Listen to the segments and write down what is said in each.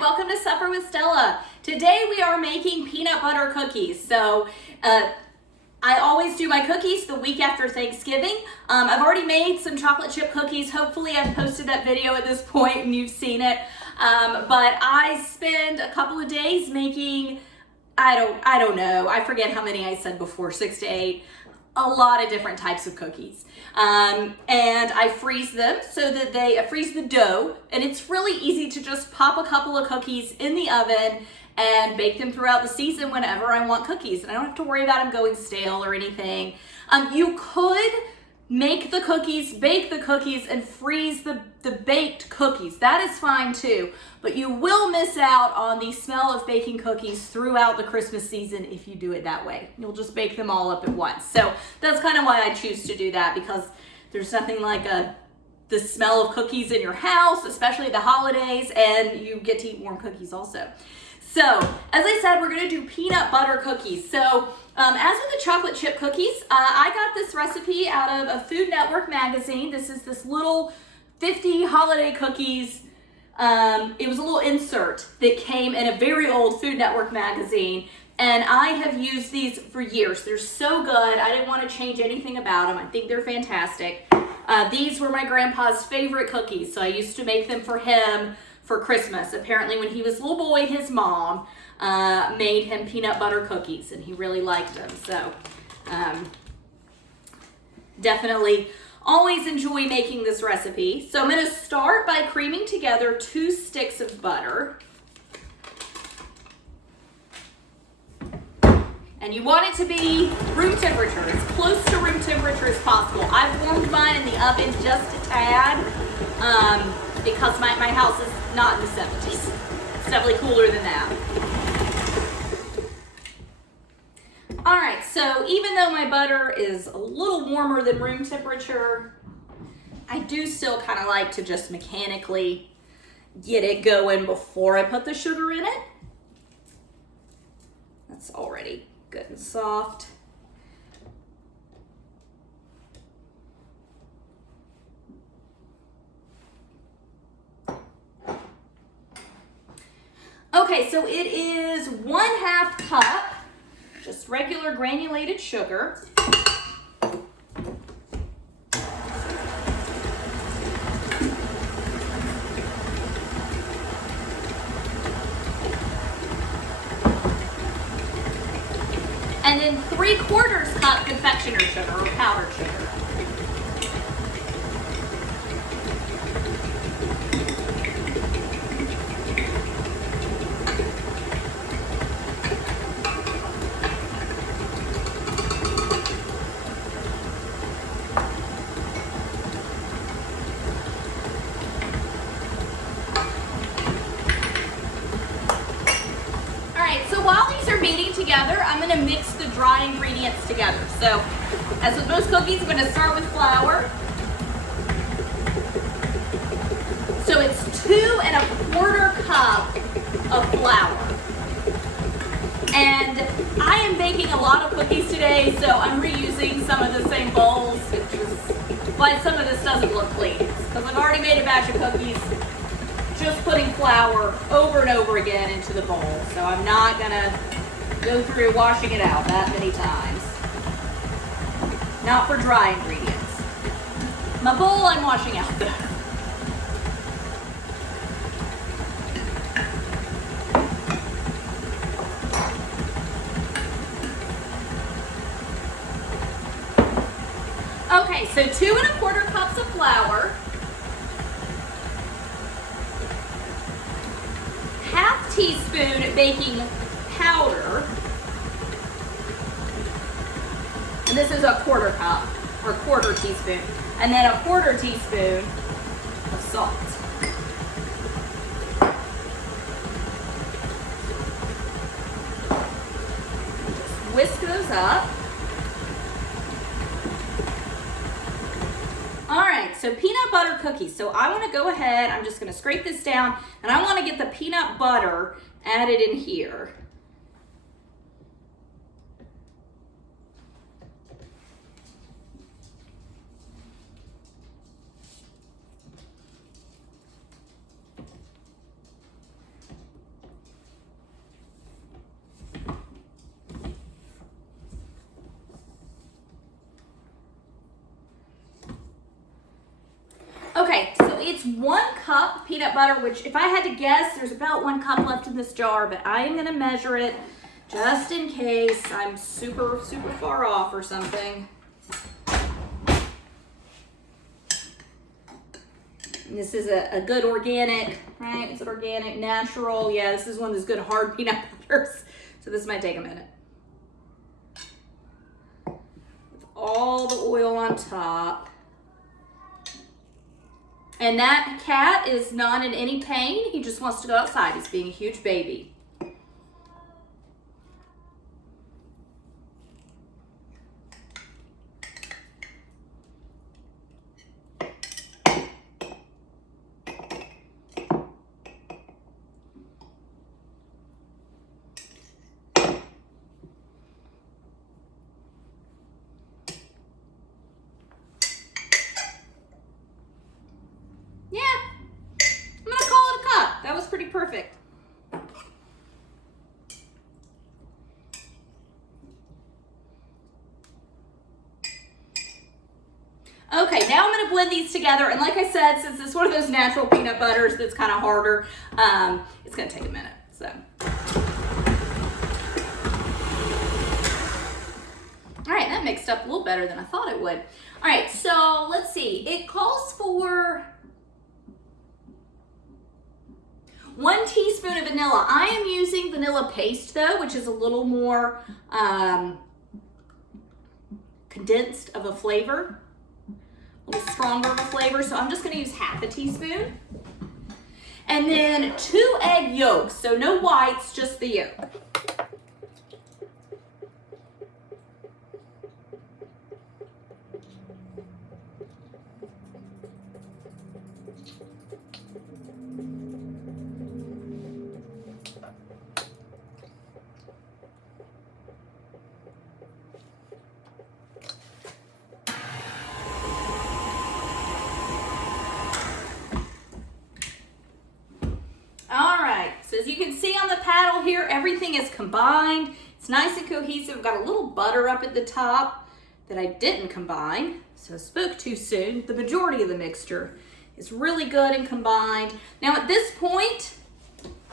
welcome to Supper with Stella. Today we are making peanut butter cookies. So I always do my cookies the week after Thanksgiving. I've already made some chocolate chip cookies. Hopefully I've posted that video at this point and you've seen it. But I spend a couple of days making, I don't know, I forget how many I said before, 6 to 8. A lot of different types of cookies. And I freeze them so that I freeze the dough, and it's really easy to just pop a couple of cookies in the oven and bake them throughout the season whenever I want cookies. And I don't have to worry about them going stale or anything. You could make the cookies, bake the cookies, and freeze the baked cookies. That is fine too. But you will miss out on the smell of baking cookies throughout the Christmas season if you do it that way. You'll just bake them all up at once. So that's kind of why I choose to do that, because there's nothing like the smell of cookies in your house, especially the holidays, and you get to eat warm cookies also. So, as I said, we're going to do peanut butter cookies. So, as with the chocolate chip cookies, I got this recipe out of a Food Network magazine. This is this little 50 holiday cookies. It was a little insert that came in a very old Food Network magazine, and I have used these for years. They're so good. I didn't want to change anything about them. I think they're fantastic. These were my grandpa's favorite cookies, so I used to make them for him for Christmas. Apparently when he was a little boy, his mom made him peanut butter cookies, and he really liked them. So definitely always enjoy making this recipe. So I'm going to start by creaming together 2 sticks of butter. And you want it to be room temperature, as close to room temperature as possible. I've warmed mine in the oven just a tad because my house is not in the 70s. It's definitely cooler than that. All right, so even though my butter is a little warmer than room temperature, I do still kind of like to just mechanically get it going before I put the sugar in it. That's already good and soft. Okay, so it is 1/2 cup, just regular granulated sugar. And then 3/4 cup confectioner sugar or powdered sugar. Together, I'm going to mix the dry ingredients together. So, as with most cookies, I'm going to start with flour. So it's 2 1/4 cup of flour. And I am baking a lot of cookies today, so I'm reusing some of the same bowls, which is why some of this doesn't look clean. Because I've already made a batch of cookies, just putting flour over and over again into the bowl. So I'm not going to go through washing it out that many times. Not for dry ingredients. My bowl I'm washing out though. Okay, so 2 1/4 cups of flour. 1/2 teaspoon baking powder, and this is a 1/4 cup or 1/4 teaspoon, and then a 1/4 teaspoon of salt. Just whisk those up. All right, so peanut butter cookies. So I want to go ahead, I'm just going to scrape this down, and I want to get the peanut butter added in here. it's 1 cup peanut butter, which if I had to guess, there's about 1 cup left in this jar, but I am gonna measure it just in case I'm super far off or something. And this is a good organic, right? Is it organic, natural? Yeah, this is one of those good hard peanut butters. So this might take a minute. With all the oil on top. And that cat is not in any pain. He just wants to go outside. He's being a huge baby. Yeah, I'm gonna call it a cup. That was pretty perfect. Okay, now I'm gonna blend these together. And like I said, since it's one of those natural peanut butters that's kind of harder, it's gonna take a minute, so. All right, that mixed up a little better than I thought it would. All right, so let's see. It calls for 1 teaspoon of vanilla. I am using vanilla paste though, which is a little more condensed of a flavor, a little stronger of a flavor. So I'm just gonna use half a teaspoon. And then 2 egg yolks, so no whites, just the yolk. So as you can see on the paddle here, everything is combined. It's nice and cohesive. I've got a little butter up at the top that I didn't combine, so I spoke too soon. The majority of the mixture is really good and combined. Now at this point,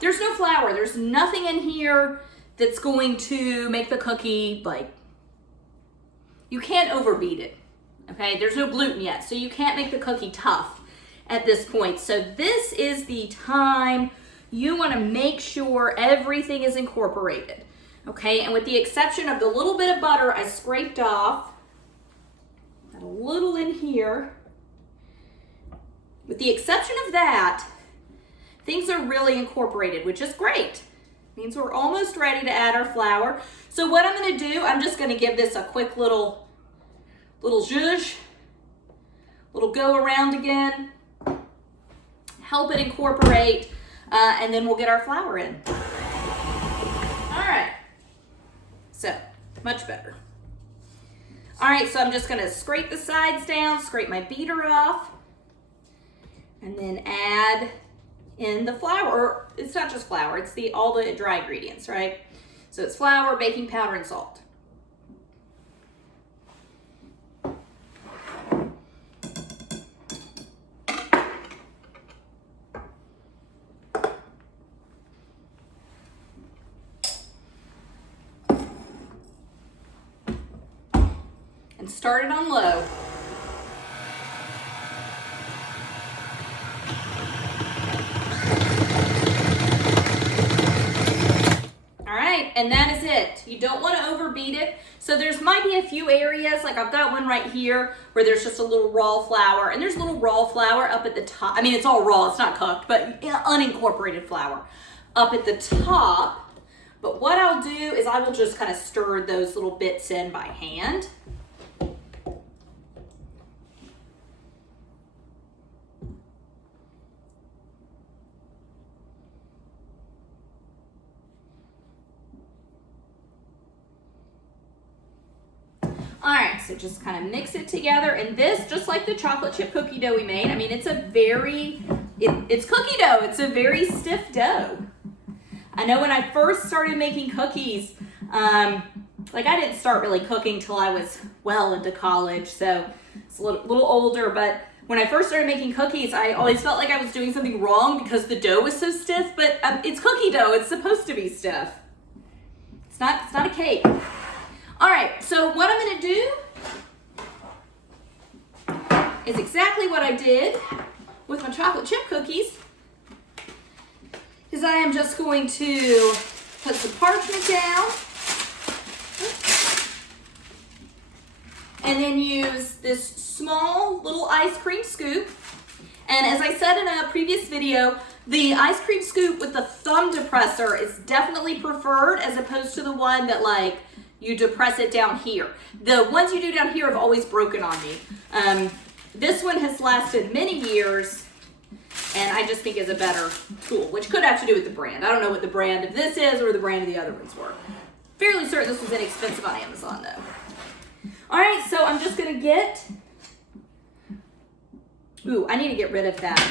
there's no flour. There's nothing in here that's going to make the cookie, like, you can't overbeat it, okay? There's no gluten yet, so you can't make the cookie tough at this point. So this is the time you want to make sure everything is incorporated, okay? And with the exception of the little bit of butter I scraped off, got a little in here. With the exception of that, things are really incorporated, which is great. Means we're almost ready to add our flour. So what I'm going to do, I'm just going to give this a quick little zhuzh, little go around again, help it incorporate. And then we'll get our flour in. All right, so much better. All right, so I'm just gonna scrape the sides down, scrape my beater off, and then add in the flour. It's not just flour, it's all the dry ingredients, right? So it's flour, baking powder, and salt. And start it on low. All right, and that is it. You don't want to overbeat it. So there's might be a few areas, like I've got one right here where there's just a little raw flour, and there's a little raw flour up at the top. I mean, it's all raw, it's not cooked, but unincorporated flour up at the top. But what I'll do is I will just kind of stir those little bits in by hand. All right, so just kind of mix it together. And this, just like the chocolate chip cookie dough we made, I mean, it's it's cookie dough. It's a very stiff dough. I know when I first started making cookies, like I didn't start really cooking till I was well into college, so it's a little older, but when I first started making cookies, I always felt like I was doing something wrong because the dough was so stiff, but it's cookie dough. It's supposed to be stiff. It's not a cake. All right, so what I'm gonna do is exactly what I did with my chocolate chip cookies, is I am just going to put some parchment down and then use this small little ice cream scoop. And as I said in a previous video, the ice cream scoop with the thumb depressor is definitely preferred as opposed to the one that like you depress it down here. The ones you do down here have always broken on me. This one has lasted many years and I just think is a better tool, which could have to do with the brand. I don't know what the brand of this is or the brand of the other ones were. Fairly certain this was inexpensive on Amazon though. All right, so I'm just gonna get, I need to get rid of that.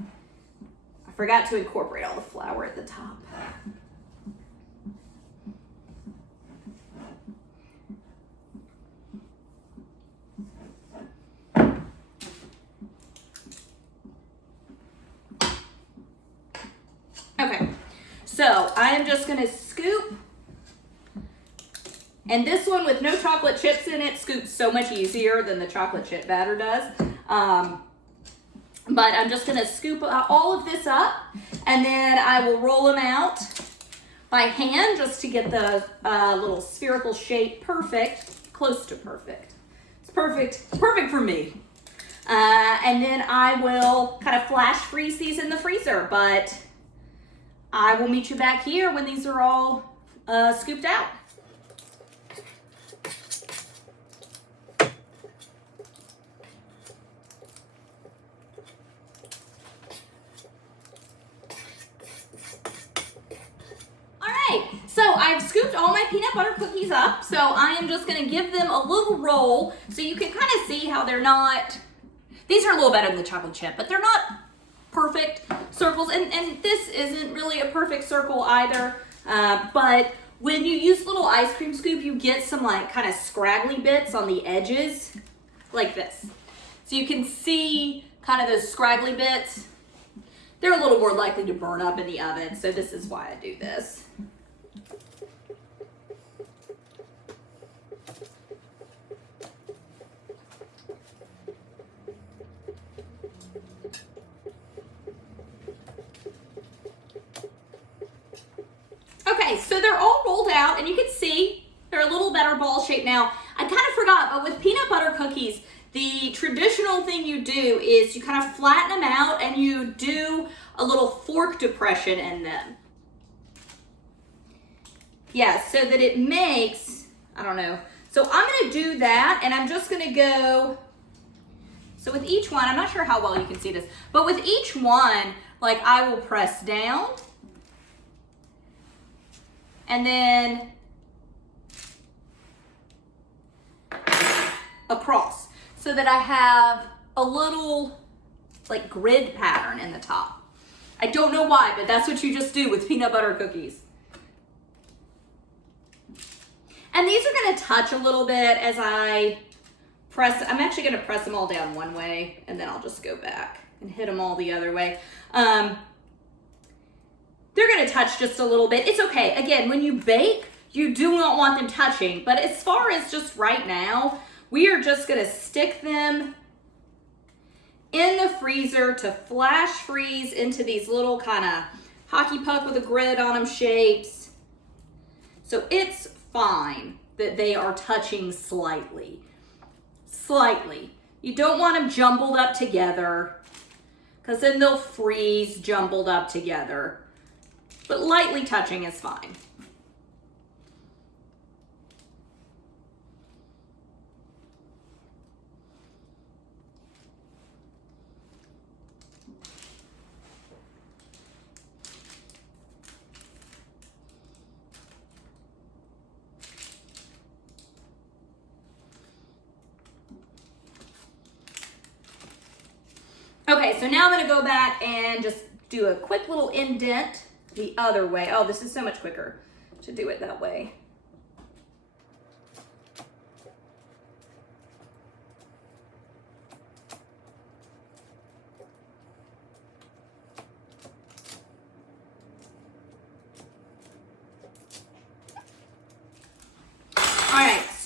I forgot to incorporate all the flour at the top. Okay, so I am just gonna scoop, and this one with no chocolate chips in it scoops so much easier than the chocolate chip batter does. But I'm just gonna scoop all of this up, and then I will roll them out by hand just to get the little spherical shape perfect, close to perfect. It's perfect for me. And then I will kind of flash freeze these in the freezer, but I will meet you back here when these are all scooped out. So I've scooped all my peanut butter cookies up, so I am just gonna give them a little roll so you can kind of see how they're not, these are a little better than the chocolate chip, but they're not perfect circles, and this isn't really a perfect circle either, but when you use little ice cream scoop, you get some like kind of scraggly bits on the edges, like this. So you can see kind of those scraggly bits. They're a little more likely to burn up in the oven, so this is why I do this. Okay, so they're all rolled out, and you can see they're a little better ball shape now. I kind of forgot, but with peanut butter cookies, the traditional thing you do is you kind of flatten them out and you do a little fork depression in them. Yeah, so that it makes, I don't know. So I'm gonna do that, and I'm just gonna go, so with each one, I'm not sure how well you can see this, but with each one, like I will press down, and then across, so that I have a little like grid pattern in the top. I don't know why, but that's what you just do with peanut butter cookies. And these are gonna touch a little bit as I press. I'm actually gonna press them all down one way, and then I'll just go back and hit them all the other way. They're gonna touch just a little bit. It's okay. Again, when you bake, you do not want them touching, but as far as just right now, we are just gonna stick them in the freezer to flash freeze into these little kind of hockey puck with a grid on them shapes. So it's fine that they are touching slightly. Slightly. You don't want them jumbled up together, because then they'll freeze jumbled up together. But lightly touching is fine. Okay, so now I'm gonna go back and just do a quick little indent the other way. Oh, this is so much quicker to do it that way.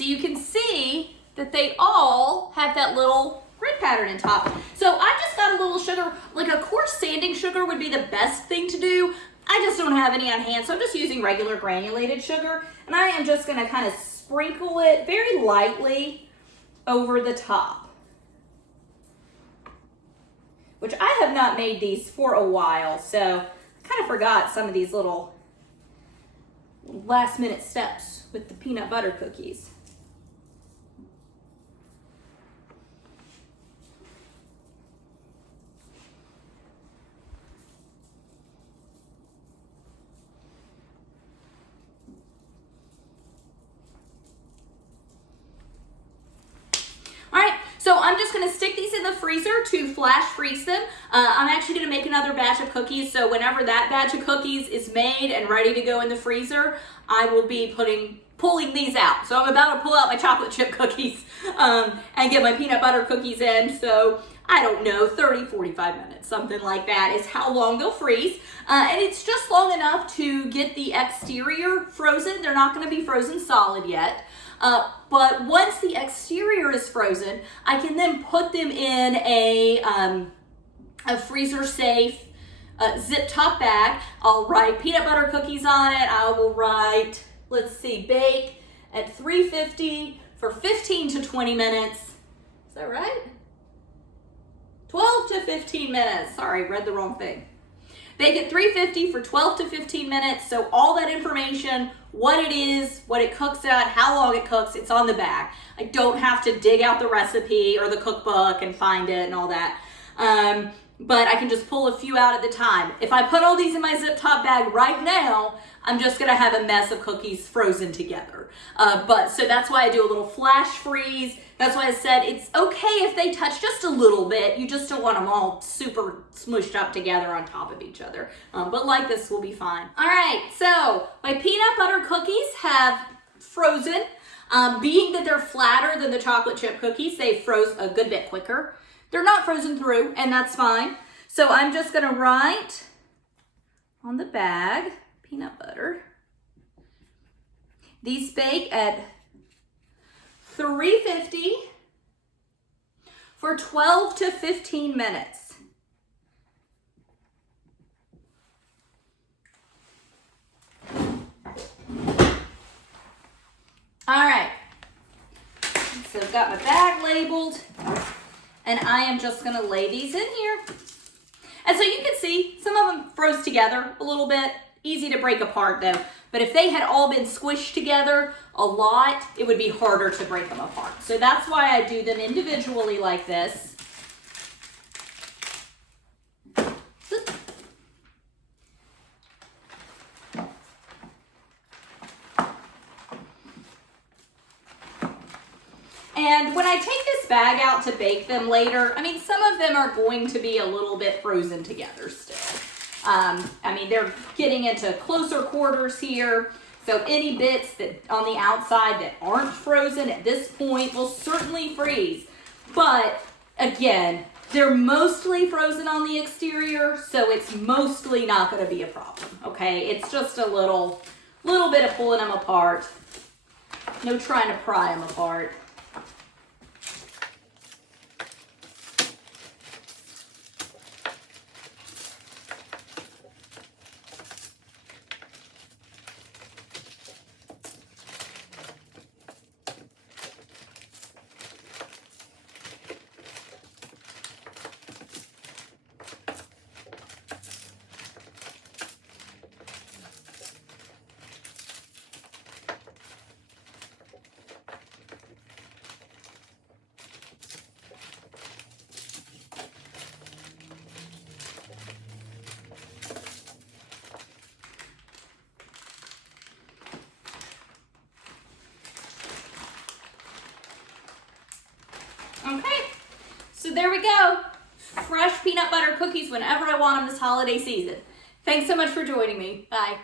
So you can see that they all have that little grid pattern in top. So I just got a little sugar, like a coarse sanding sugar would be the best thing to do. I just don't have any on hand, so I'm just using regular granulated sugar, and I am just gonna kind of sprinkle it very lightly over the top. Which I have not made these for a while, so I kind of forgot some of these little last minute steps with the peanut butter cookies. So I'm just gonna stick these in the freezer to flash freeze them. I'm actually gonna make another batch of cookies, so whenever that batch of cookies is made and ready to go in the freezer, I will be pulling these out. So I'm about to pull out my chocolate chip cookies and get my peanut butter cookies in. So I don't know, 30, 45 minutes, something like that is how long they'll freeze. And it's just long enough to get the exterior frozen. They're not gonna be frozen solid yet. But once the exterior is frozen, I can then put them in a freezer safe zip top bag. I'll write peanut butter cookies on it. I will write, let's see, bake at 350 for 15 to 20 minutes. Is that right? 12 to 15 minutes. Sorry, read the wrong thing. Bake at 350 for 12 to 15 minutes. So all that information, what it is, what it cooks at, how long it cooks, it's on the bag. I don't have to dig out the recipe or the cookbook and find it and all that. But I can just pull a few out at the time. If I put all these in my zip top bag right now, I'm just gonna have a mess of cookies frozen together. So that's why I do a little flash freeze. That's why I said it's okay if they touch just a little bit. You just don't want them all super smushed up together on top of each other. But like this will be fine. All right, so my peanut butter cookies have frozen. Being that they're flatter than the chocolate chip cookies, they froze a good bit quicker. They're not frozen through, and that's fine. So I'm just gonna write on the bag, peanut butter. These bake at 350 for 12 to 15 minutes. All right, so I've got my bag labeled, and I am just gonna lay these in here. And so you can see some of them froze together a little bit, easy to break apart though. But if they had all been squished together a lot, it would be harder to break them apart. So that's why I do them individually like this. And when I take this bag out to bake them later, I mean, some of them are going to be a little bit frozen together still. I mean, they're getting into closer quarters here. So any bits that on the outside that aren't frozen at this point will certainly freeze. But again, they're mostly frozen on the exterior, so it's mostly not going to be a problem, okay? It's just a little bit of pulling them apart. No trying to pry them apart. Okay, so there we go. Fresh peanut butter cookies whenever I want them this holiday season. Thanks so much for joining me. Bye.